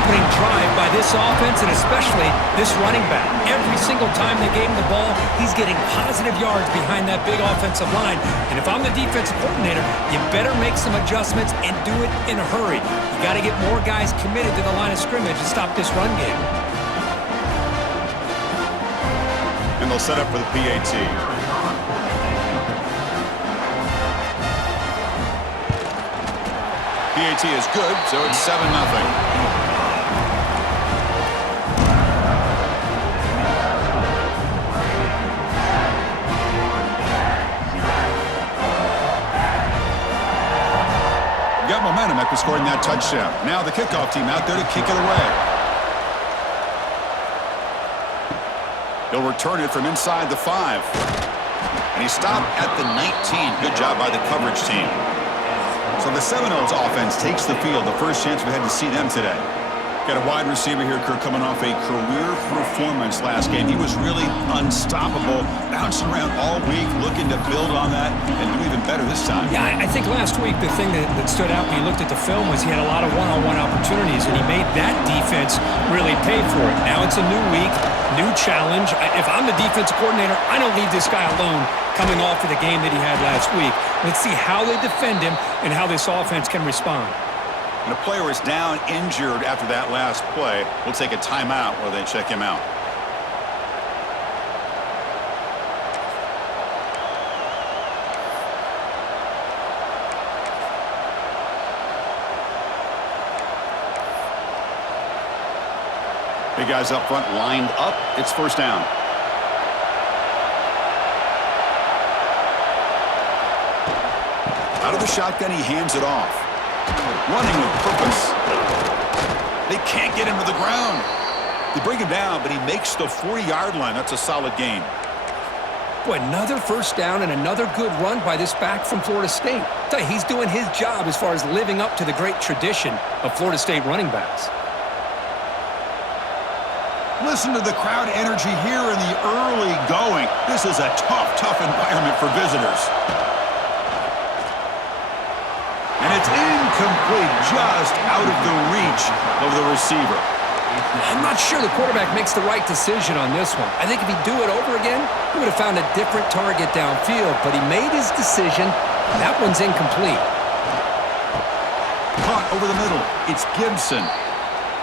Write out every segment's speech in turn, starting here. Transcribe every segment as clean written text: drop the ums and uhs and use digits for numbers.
opening drive by this offense and especially this running back. Every single time they gave him the ball, he's getting positive yards behind that big offensive line. And if I'm the defensive coordinator, you better make some adjustments and do it in a hurry. You got to get more guys committed to the line of scrimmage to stop this run game. And they'll set up for the PAT. PAT is good, so it's 7-0. Got momentum after scoring that touchdown. Now the kickoff team out there to kick it away. He'll return it from inside the 5. And he stopped at the 19. Good job by the coverage team. So the Seminoles offense takes the field. The first chance we had to see them today. Got a wide receiver here, Kirk, coming off a career performance last game. He was really unstoppable, bouncing around all week, looking to build on that and do even better this time. Yeah, I think last week the thing that stood out when you looked at the film was he had a lot of one-on-one opportunities, and he made that defense really pay for it. Now it's a new week, new challenge. If I'm the defensive coordinator, I don't leave this guy alone coming off of the game that he had last week. Let's see how they defend him and how this offense can respond. And a player is down injured after that last play. We'll take a timeout while they check him out. Big guys up front lined up. It's first down. Out of the shotgun, he hands it off. Running with purpose. They can't get him to the ground. They bring him down, but he makes the 40-yard line. That's a solid gain. Boy, another first down and another good run by this back from Florida State. I tell you, he's doing his job as far as living up to the great tradition of Florida State running backs. Listen to the crowd energy here in the early going. This is a tough environment for visitors. And it's incomplete, just out of the reach of the receiver. I'm not sure the quarterback makes the right decision on this one. I think if he'd do it over again, he would have found a different target downfield, but he made his decision. That one's incomplete. Caught over the middle. It's Gibson.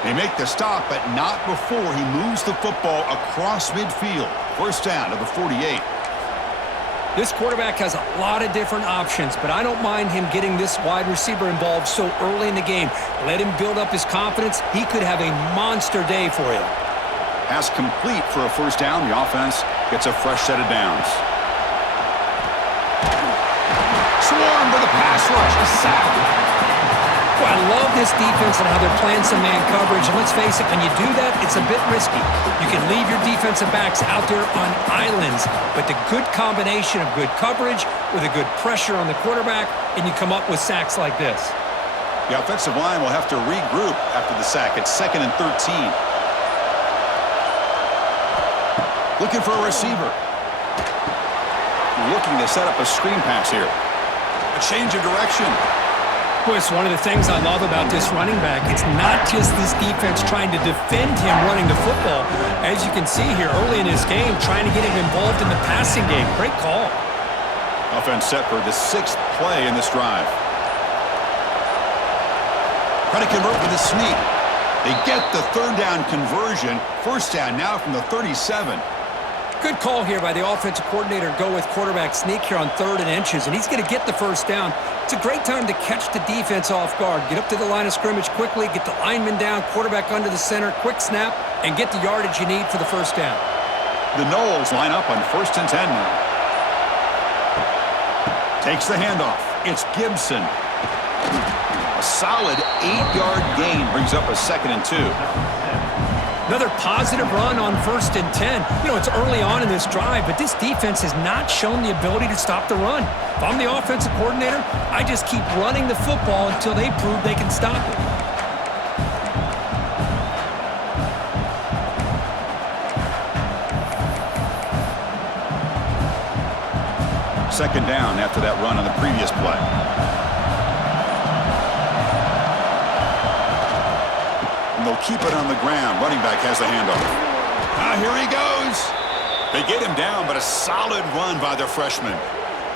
They make the stop, but not before he moves the football across midfield. First down to the 48. This quarterback has a lot of different options, but I don't mind him getting this wide receiver involved so early in the game. Let him build up his confidence. He could have a monster day for you. Pass complete for a first down. The offense gets a fresh set of downs. Swarm to the pass rush. A sack. Well, I love this defense and how they're playing some man coverage. And let's face it, when you do that, it's a bit risky. You can leave your defensive backs out there on islands, but the good combination of good coverage with a good pressure on the quarterback, and you come up with sacks like this. The offensive line will have to regroup after the sack. It's 2nd and 13. Looking for a receiver. Looking to set up a screen pass here. A change of direction. Boy, it's one of the things I love about this running back. It's not just this defense trying to defend him running the football. As you can see here early in this game, trying to get him involved in the passing game. Great call. Offense set for the 6th play in this drive. Trying to convert with a sneak. They get the 3rd down conversion. First down now from the 37. Good call here by the offensive coordinator. Go with quarterback sneak here on 3rd and inches, and he's going to get the first down. It's a great time to catch the defense off guard. Get up to the line of scrimmage quickly, get the lineman down, quarterback under the center, quick snap, and get the yardage you need for the first down. The Noles line up on 1st and 10 now. Takes the handoff. It's Gibson. A solid 8-yard gain brings up a 2nd and 2. Another positive run on 1st and 10. You know, it's early on in this drive, but this defense has not shown the ability to stop the run. If I'm the offensive coordinator, I just keep running the football until they prove they can stop it. Second down after that run on the previous play. they'll keep it on the ground. Running back has the handoff. Here he goes. They get him down, but a solid run by their freshman.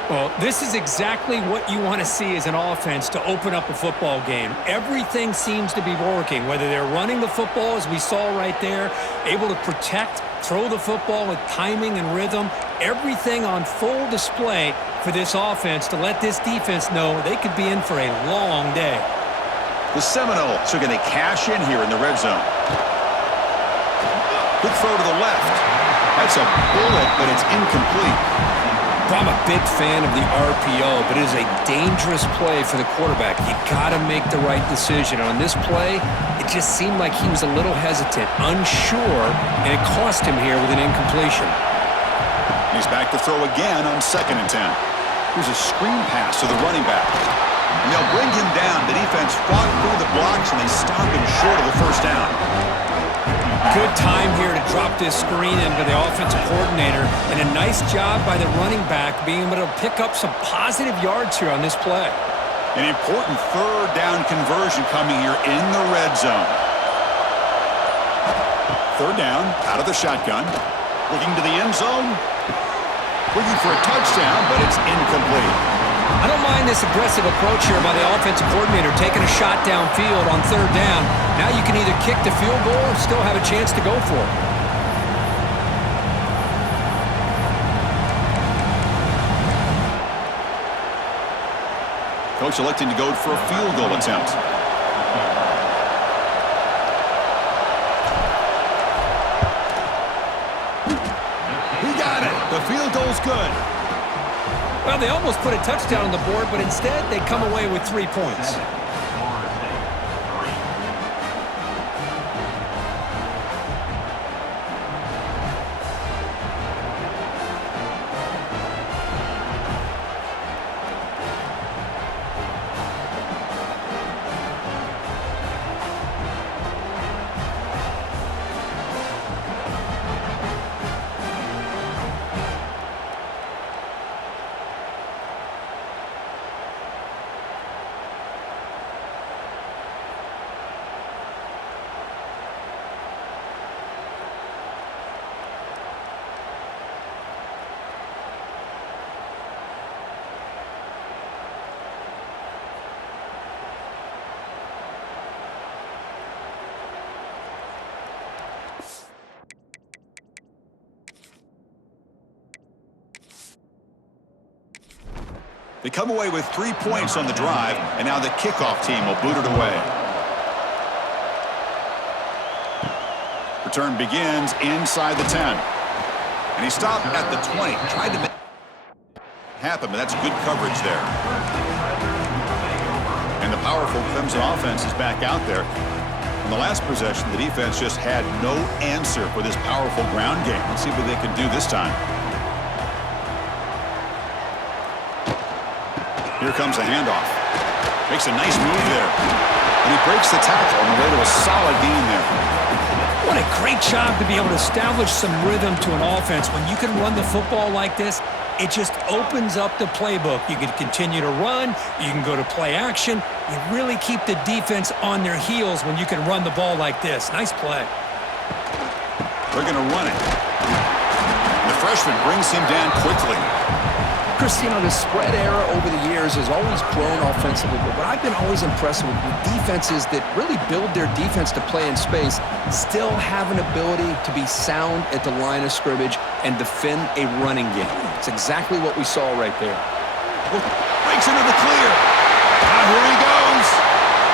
Well, this is exactly what you want to see as an offense to open up a football game. Everything seems to be working, whether they're running the football, as we saw right there, able to protect, throw the football with timing and rhythm, everything on full display for this offense to let this defense know they could be in for a long day. The Seminoles are going to cash in here in the red zone. Quick throw to the left. That's a bullet, but it's incomplete. I'm a big fan of the RPO, but it is a dangerous play for the quarterback. You got to make the right decision. On this play, it just seemed like he was a little hesitant, unsure, and it cost him here with an incompletion. He's back to throw again on 2nd and 10. Here's a screen pass to the running back. And they'll bring him down. The defense fought through the blocks, and they stop him short of the first down. Good time here to drop this screen in by the offensive coordinator, and a nice job by the running back being able to pick up some positive yards here on this play. An important 3rd down conversion coming here in the red zone. 3rd down, out of the shotgun. Looking to the end zone. Looking for a touchdown, but it's incomplete. I don't mind this aggressive approach here by the offensive coordinator, taking a shot downfield on 3rd down. Now you can either kick the field goal or still have a chance to go for it. Coach electing to go for a field goal attempt. He got it. The field goal's good. Well, they almost put a touchdown on the board, but instead they come away with 3 points. They come away with 3 points on the drive, and now the kickoff team will boot it away. Return begins inside the 10. And he stopped at the 20. Tried to make it happen, but that's good coverage there. And the powerful Clemson offense is back out there. On the last possession, the defense just had no answer for this powerful ground game. Let's see what they can do this time. Here comes a handoff. Makes a nice move there. And he breaks the tackle on the way to a solid gain there. What a great job to be able to establish some rhythm to an offense. When you can run the football like this, it just opens up the playbook. You can continue to run. You can go to play action. You really keep the defense on their heels when you can run the ball like this. Nice play. They're going to run it. The freshman brings him down quickly. Christine, the spread era over the years has always grown offensively, but what I've been always impressed with defenses that really build their defense to play in space still have an ability to be sound at the line of scrimmage and defend a running game. It's exactly what we saw right there. Breaks into the clear. Here he goes.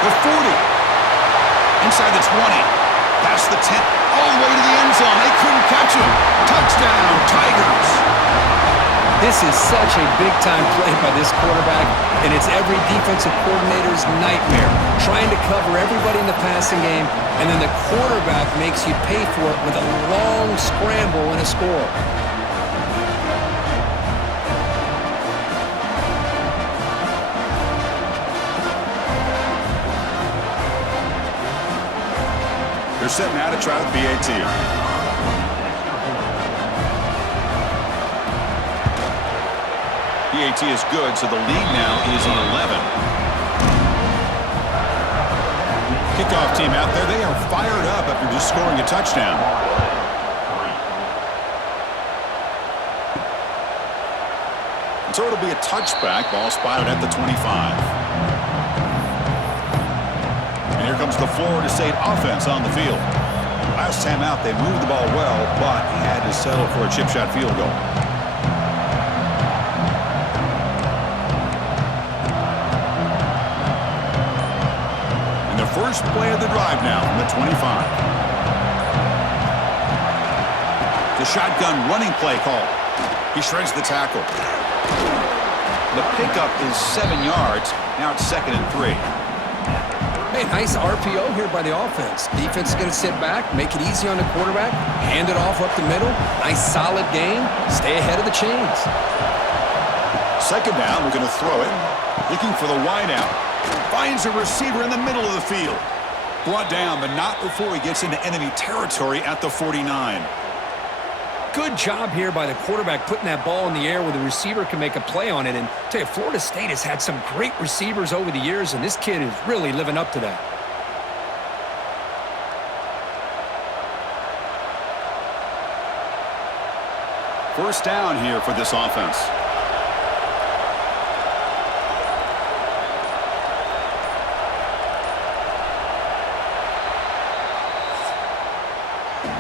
The 40. Inside the 20. Past the 10. All the way to the end zone. They couldn't catch him. Touchdown, Tigers. This is such a big-time play by this quarterback, and it's every defensive coordinator's nightmare, trying to cover everybody in the passing game, and then the quarterback makes you pay for it with a long scramble and a score. They're setting out to try the BAT. BAT is good, so the lead now is 11. Kickoff team out there, they are fired up after just scoring a touchdown. So it'll be a touchback. Ball spotted at the 25. And here comes the Florida State offense on the field. Last time out, they moved the ball well, but he had to settle for a chip shot field goal. And the first play of the drive now from the 25. The shotgun running play call. He shreds the tackle. The pickup is 7 yards. Now it's 2nd and 3. Hey, nice RPO here by the offense. Defense is going to sit back, make it easy on the quarterback, hand it off up the middle. Nice solid game. Stay ahead of the chains. 2nd down, we're going to throw it. Looking for the wide out. Finds a receiver in the middle of the field. Brought down, but not before he gets into enemy territory at the 49. Good job here by the quarterback putting that ball in the air where the receiver can make a play on it. And I tell you, Florida State has had some great receivers over the years, and this kid is really living up to that. First down here for this offense.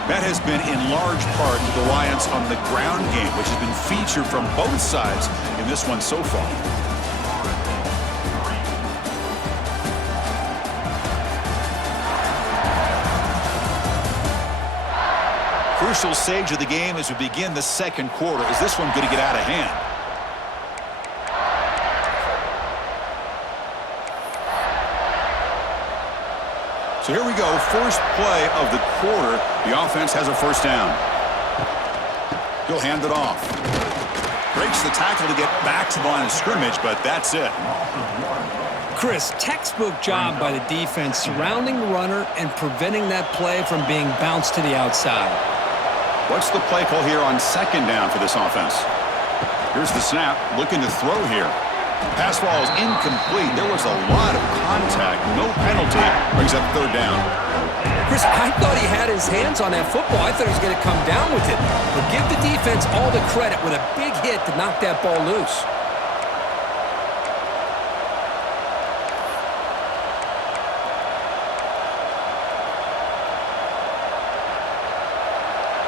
That has been in large part the reliance on the ground game, which has been featured from both sides in this one so far. Crucial stage of the game as we begin the 2nd quarter. Is this one going to get out of hand? So here we go, first play of the quarter. The offense has a first down. He'll hand it off. Breaks the tackle to get back to the line of scrimmage, but that's it. Chris, textbook job by the defense surrounding the runner and preventing that play from being bounced to the outside. What's the play call here on 2nd down for this offense? Here's the snap, looking to throw here. Pass ball is incomplete. There was a lot of contact. No penalty. Brings up 3rd down. Chris, I thought he had his hands on that football. I thought he was going to come down with it. But give the defense all the credit with a big hit to knock that ball loose.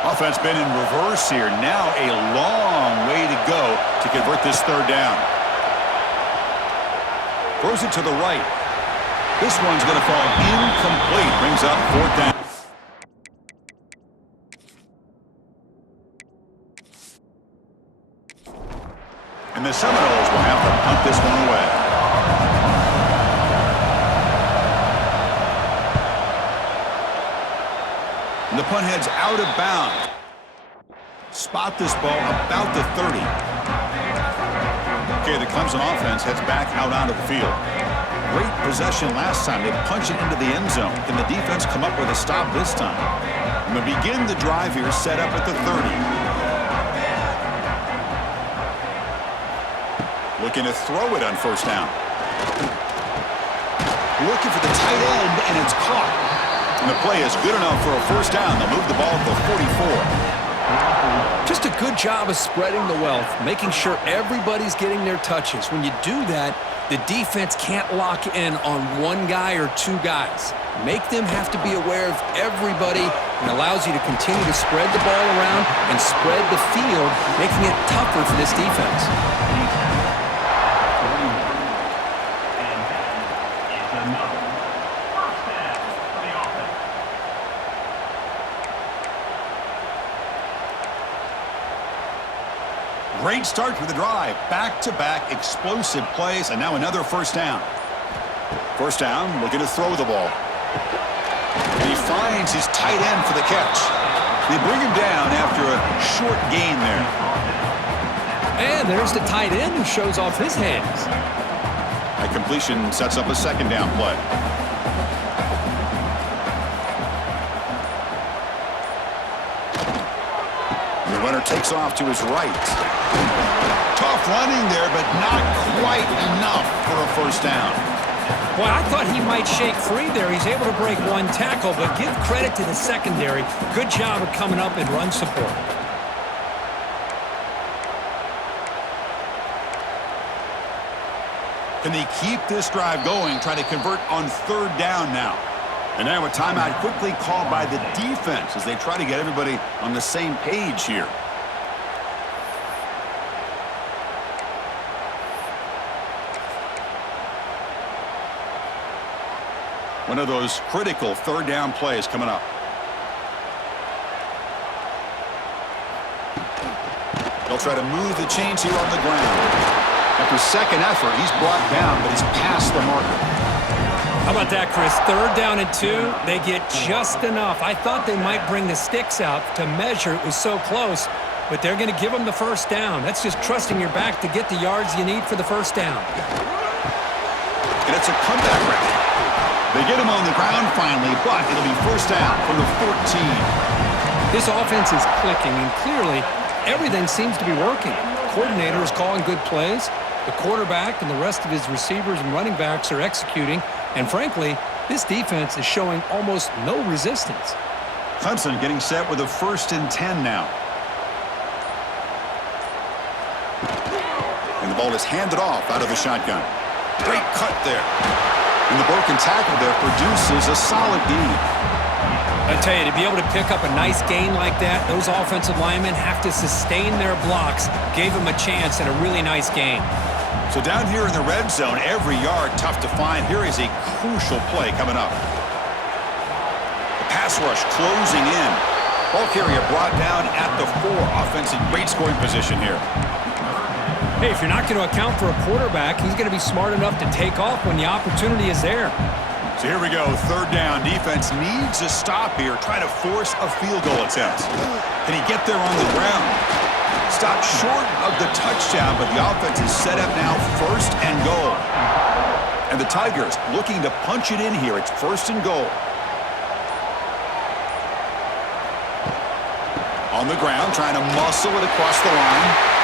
Offense been in reverse here. Now a long way to go to convert this 3rd down. Throws it to the right. This one's going to fall incomplete. Brings up 4th down. And the Seminoles will have to punt this one away. And the punt heads out of bounds. Spot this ball about the 30. Okay, the Clemson offense heads back out onto the field. Great possession last time. They punch it into the end zone. Can the defense come up with a stop this time? And they begin the drive here, set up at the 30. Looking to throw it on 1st down. Looking for the tight end, and it's caught. And the play is good enough for a 1st down. They'll move the ball to the 44. Just a good job of spreading the wealth, making sure everybody's getting their touches. When you do that, the defense can't lock in on one guy or 2 guys. Make them have to be aware of everybody and allows you to continue to spread the ball around and spread the field, making it tougher for this defense. Great start to the drive. Back-to-back explosive plays, and now another 1st down. 1st down, looking to throw the ball. And he finds his tight end for the catch. They bring him down after a short gain there. And there's the tight end who shows off his hands. That completion sets up a 2nd down play. The runner takes off to his right. Tough running there, but not quite enough for a 1st down. Boy, I thought he might shake free there. He's able to break one tackle, but give credit to the secondary. Good job of coming up and run support. Can they keep this drive going, trying to convert on third down now? And now a timeout quickly called by the defense as they try to get everybody on the same page here. One of those critical third down plays coming up. They'll try to move the chains here on the ground. After second effort, he's brought down, but he's past the marker. How about that, Chris? Third down and 2, they get just enough. I thought they might bring the sticks out to measure. It was so close, but they're going to give them the first down. That's just trusting your back to get the yards you need for the first down. And it's a comeback route. They get him on the ground finally, but it'll be first down from the 14. This offense is clicking, and clearly everything seems to be working. The coordinator is calling good plays. The quarterback and the rest of his receivers and running backs are executing. And frankly, this defense is showing almost no resistance. Clemson getting set with a 1st and 10 now. And the ball is handed off out of the shotgun. Great cut there. And the broken tackle there produces a solid gain. I tell you, to be able to pick up a nice gain like that, those offensive linemen have to sustain their blocks. Gave them a chance at a really nice gain. So down here in the red zone, every yard tough to find. Here is a crucial play coming up. The pass rush closing in. Ball carrier brought down at the 4. Offensive great scoring position here. Hey, if you're not going to account for a quarterback, he's going to be smart enough to take off when the opportunity is there. So here we go, third down. Defense needs a stop here, trying to force a field goal attempt. Can he get there on the ground? Stopped short of the touchdown, but the offense is set up now, 1st and goal. And the Tigers looking to punch it in here. It's 1st and goal. On the ground, trying to muscle it across the line.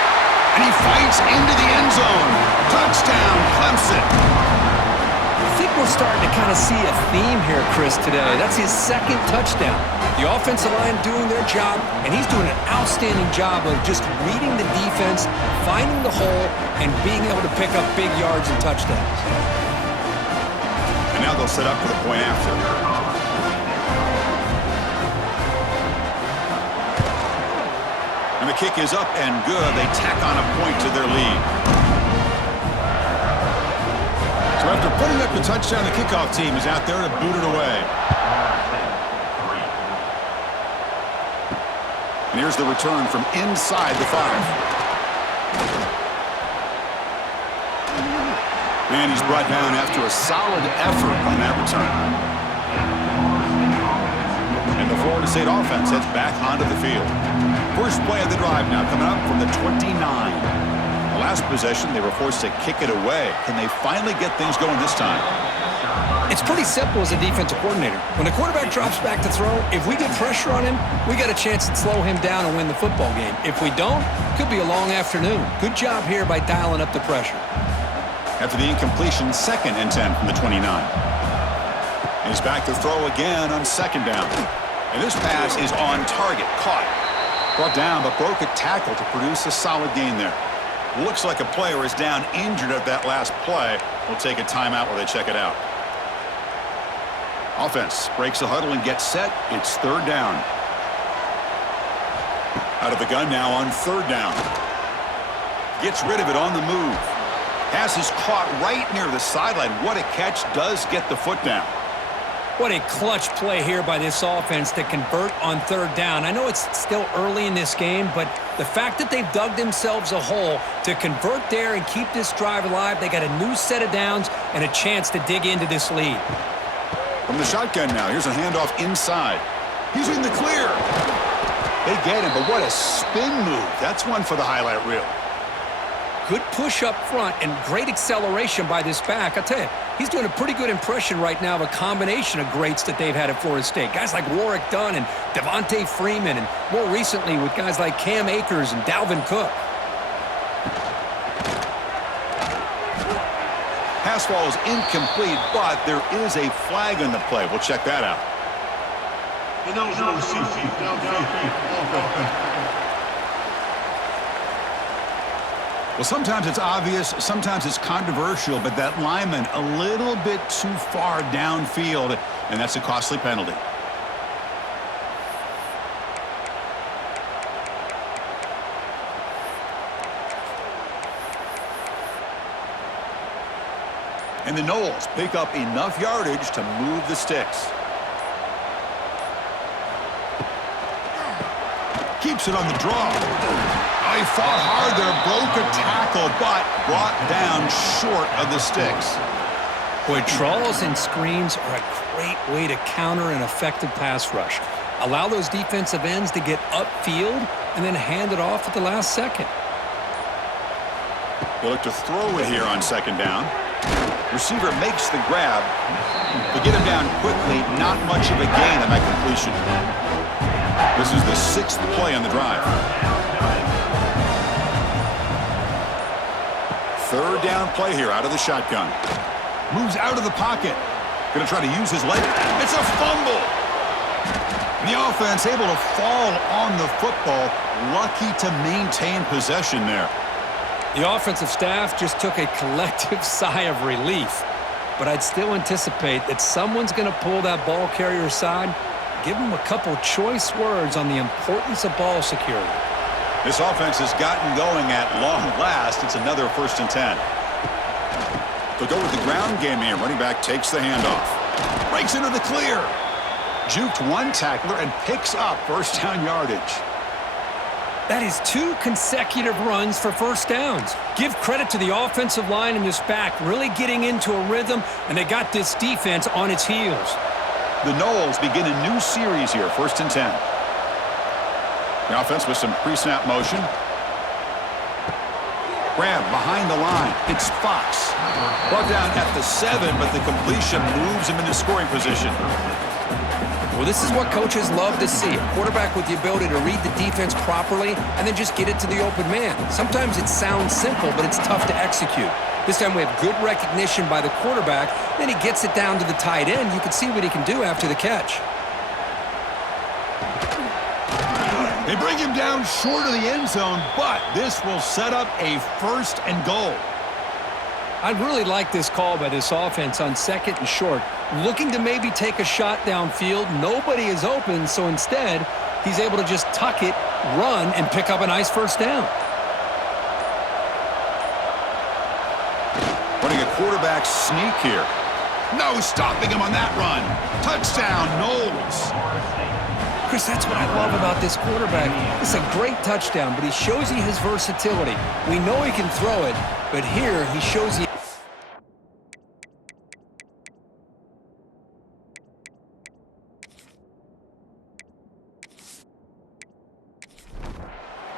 And he fights into the end zone. Touchdown, Clemson. I think we're starting to kind of see a theme here, Chris, today. That's his 2nd touchdown. The offensive line doing their job, and he's doing an outstanding job of just reading the defense, finding the hole, and being able to pick up big yards and touchdowns. And now they'll set up for the point after. And the kick is up and good. They tack on a point to their lead. So after putting up the touchdown, the kickoff team is out there to boot it away. And here's the return from inside the 5. And he's brought down after a solid effort on that return. And the Florida State offense heads back onto the field. First play of the drive now coming up from the 29. The last possession, they were forced to kick it away. Can they finally get things going this time? It's pretty simple as a defensive coordinator. When the quarterback drops back to throw, if we get pressure on him, we got a chance to slow him down and win the football game. If we don't, it could be a long afternoon. Good job here by dialing up the pressure. After the incompletion, 2nd and 10 from the 29. And he's back to throw again on 2nd down. And this pass is on target, caught. Brought down, but broke a tackle to produce a solid gain there. Looks like a player is down injured at that last play. We'll take a timeout while they check it out. Offense breaks the huddle and gets set. It's 3rd down. Out of the gun now on 3rd down. Gets rid of it on the move. Pass is caught right near the sideline. What a catch. Does get the foot down. What a clutch play here by this offense to convert on 3rd down. I know it's still early in this game, but the fact that they've dug themselves a hole to convert there and keep this drive alive, they got a new set of downs and a chance to dig into this lead. From the shotgun now, here's a handoff inside. He's in the clear. They get him, but what a spin move. That's one for the highlight reel. Good push up front and great acceleration by this back. I tell you, he's doing a pretty good impression right now of a combination of greats that they've had at Florida State. Guys like Warwick Dunn and Devontae Freeman, and more recently with guys like Cam Akers and Dalvin Cook. Pass pass falls incomplete, but there is a flag on the play. We'll check that out. Well, sometimes it's obvious, sometimes it's controversial, but that lineman a little bit too far downfield, and that's a costly penalty. And the Noles pick up enough yardage to move the sticks. Keeps it on the draw. Oh, he fought hard there, broke a tackle, but brought down short of the sticks. Boy, draws and screens are a great way to counter an effective pass rush. Allow those defensive ends to get upfield and then hand it off at the last second. They look to throw it here on second down. Receiver makes the grab. They get him down quickly. Not much of a gain on that completion. This is the 6th play on the drive. 3rd down play here out of the shotgun. Moves out of the pocket. Going to try to use his leg. It's a fumble. The offense able to fall on the football. Lucky to maintain possession there. The offensive staff just took a collective sigh of relief, but I'd still anticipate that someone's going to pull that ball carrier aside, give him a couple choice words on the importance of ball security. This offense has gotten going at long last. It's another 1st and 10. They'll go with the ground game here. Running back takes the handoff. Breaks into the clear. Juked one tackler and picks up 1st down yardage. That is 2 consecutive runs for 1st downs. Give credit to the offensive line and this back really getting into a rhythm, and they got this defense on its heels. The Noles begin a new series here, 1st and 10. The offense with some pre-snap motion. Grab behind the line. It's Fox. Brought down at the 7, but the completion moves him into scoring position. Well, this is what coaches love to see. A quarterback with the ability to read the defense properly and then just get it to the open man. Sometimes it sounds simple, but it's tough to execute. This time we have good recognition by the quarterback. Then he gets it down to the tight end. You can see what he can do after the catch. They bring him down short of the end zone, but this will set up a 1st and goal. I really like this call by this offense on 2nd and short. Looking to maybe take a shot downfield. Nobody is open, so instead, he's able to just tuck it, run, and pick up a nice 1st down. Running a quarterback sneak here. No stopping him on that run. Touchdown, Noles. Chris, that's what I love about this quarterback. It's a great touchdown, but he shows you his versatility. We know he can throw it, but here he shows you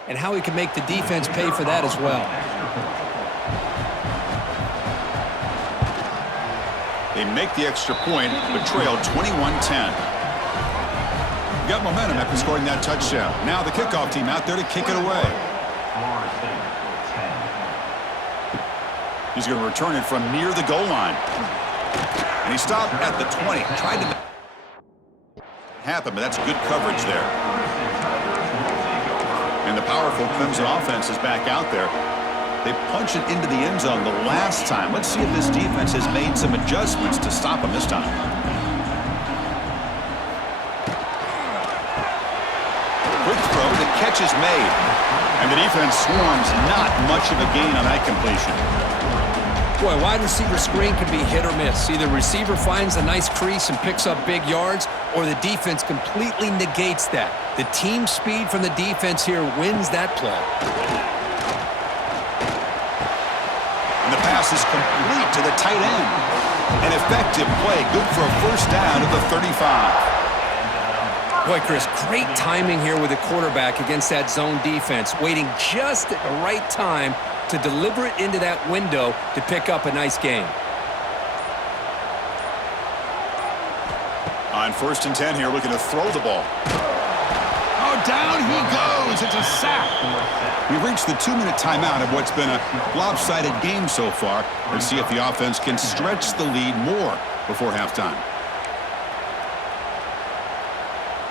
and how he can make the defense pay for that as well. They make the extra point, but trail 21-10. Got momentum after scoring that touchdown. Now the kickoff team out there to kick it away. He's going to return it from near the goal line. And he stopped at the 20. Tried to happen, but that's good coverage there. And the powerful Clemson offense is back out there. They punch it into the end zone the last time. Let's see if this defense has made some adjustments to stop them this time. Quick throw, the catch is made. And the defense swarms, not much of a gain on that completion. Boy, wide receiver screen can be hit or miss. Either receiver finds a nice crease and picks up big yards, or the defense completely negates that. The team speed from the defense here wins that play. And the pass is complete to the tight end. An effective play, good for a 1st down at the 35. Boy, Chris, great timing here with the quarterback against that zone defense, waiting just at the right time to deliver it into that window to pick up a nice gain. On 1st and 10 here, looking to throw the ball. Oh, Now down he goes. It's a sack. We've reached the 2-minute timeout of what's been a lopsided game so far. Let's see if the offense can stretch the lead more before halftime.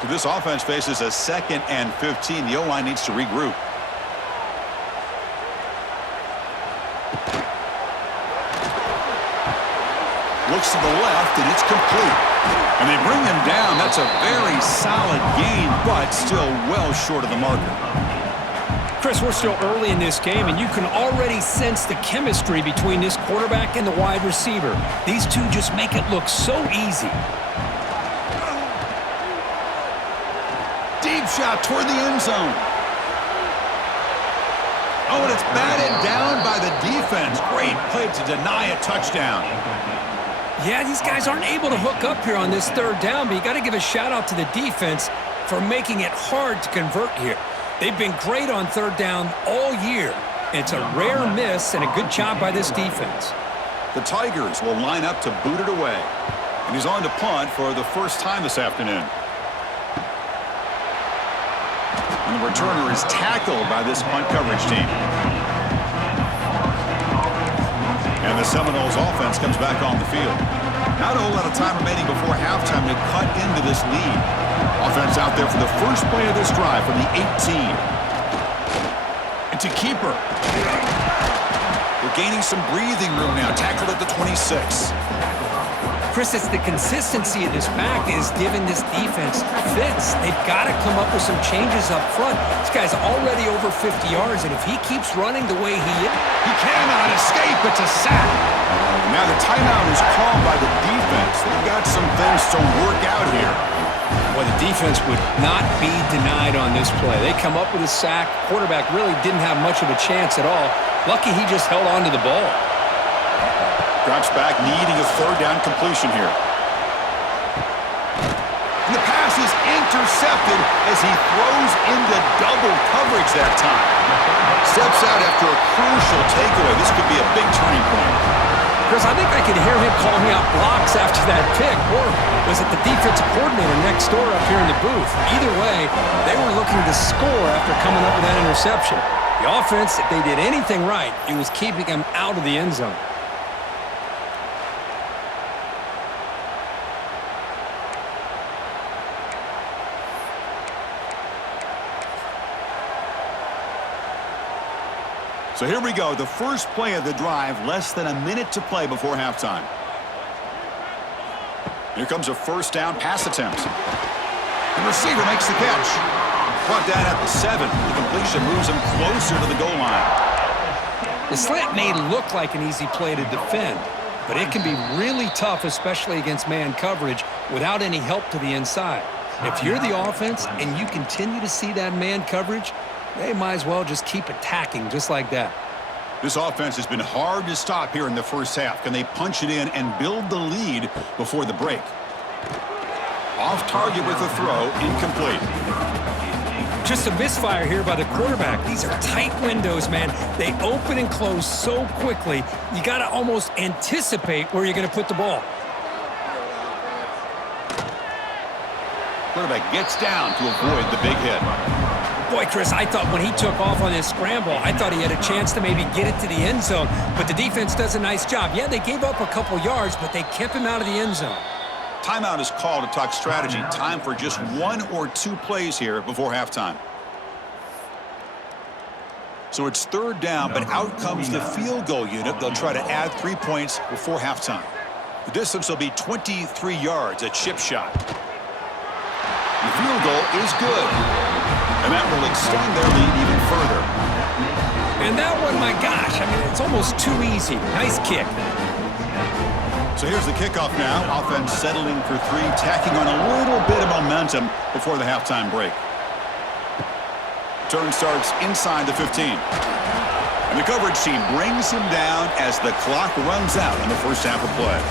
So this offense faces a 2nd and 15. The O-line needs to regroup. Looks to the left, and it's complete. And they bring him down. That's a very solid gain, but still well short of the marker. Chris, we're still early in this game, and you can already sense the chemistry between this quarterback and the wide receiver. These two just make it look so easy. Deep shot toward the end zone. Oh, and it's batted down by the defense. Great play to deny a touchdown. Yeah, these guys aren't able to hook up here on this 3rd down, but you got to give a shout-out to the defense for making it hard to convert here. They've been great on 3rd down all year. It's a rare miss and a good job by this defense. The Tigers will line up to boot it away. And he's on to punt for the first time this afternoon. And the returner is tackled by this punt coverage team. And the Seminoles offense comes back on the field. Not a whole lot of time remaining before halftime to cut into this lead. Offense out there for the first play of this drive from the 18. It's a keeper. We're gaining some breathing room now. Tackled at the 26. Chris, it's the consistency of this back is giving this defense fits. They've got to come up with some changes up front. This guy's already over 50 yards, and if he keeps running the way he is... He cannot escape. It's a sack. Now the timeout is called by the defense. They've got some things to work out here. Well, the defense would not be denied on this play. They come up with a sack. Quarterback really didn't have much of a chance at all. Lucky he just held on to the ball. Drops back, needing a 3rd down completion here. And the pass is intercepted as he throws into double coverage that time. Steps out after a crucial takeaway. This could be a big turning point. Chris, I think I could hear him calling out blocks after that pick, or was it the defensive coordinator next door up here in the booth? Either way, they were looking to score after coming up with that interception. The offense, if they did anything right, it was keeping him out of the end zone. So here we go, the first play of the drive, less than a minute to play before halftime. Here comes a 1st down pass attempt. The receiver makes the catch. Brought down at the 7. The completion moves him closer to the goal line. The slant may look like an easy play to defend, but it can be really tough, especially against man coverage, without any help to the inside. If you're the offense and you continue to see that man coverage, they might as well just keep attacking just like that. This offense has been hard to stop here in the first half. Can they punch it in and build the lead before the break? Off target with a throw, incomplete. Just a misfire here by the quarterback. These are tight windows, man. They open and close so quickly, you got to almost anticipate where you're going to put the ball. Quarterback gets down to avoid the big hit. Boy, Chris, I thought when he took off on this scramble, I thought he had a chance to maybe get it to the end zone, but the defense does a nice job. Yeah, they gave up a couple yards, but they kept him out of the end zone. Timeout is called to talk strategy. Time for just 1 or 2 plays here before halftime. So it's 3rd down, but out comes the field goal unit. They'll try to add 3 points before halftime. The distance will be 23 yards, a chip shot. The field goal is good. And that will extend their lead even further. And that one, my gosh, I mean, it's almost too easy. Nice kick. So here's the kickoff now. Offense settling for 3, tacking on a little bit of momentum before the halftime break. Turn starts inside the 15. And the coverage team brings him down as the clock runs out in the first half of play.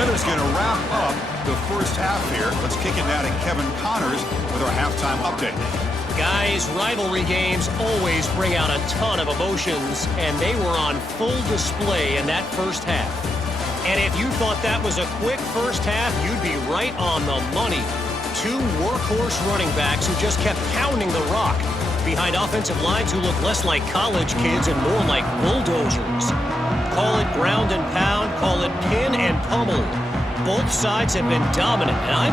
Miller's going to wrap up the first half here. Let's kick it now to Kevin Connors with our halftime update. Guys, rivalry games always bring out a ton of emotions, and they were on full display in that first half. And if you thought that was a quick first half, you'd be right on the money. two workhorse running backs who just kept pounding the rock behind offensive lines who look less like college kids and more like bulldozers. Call it ground and pound, call it pin and pummel. Both sides have been dominant, and I've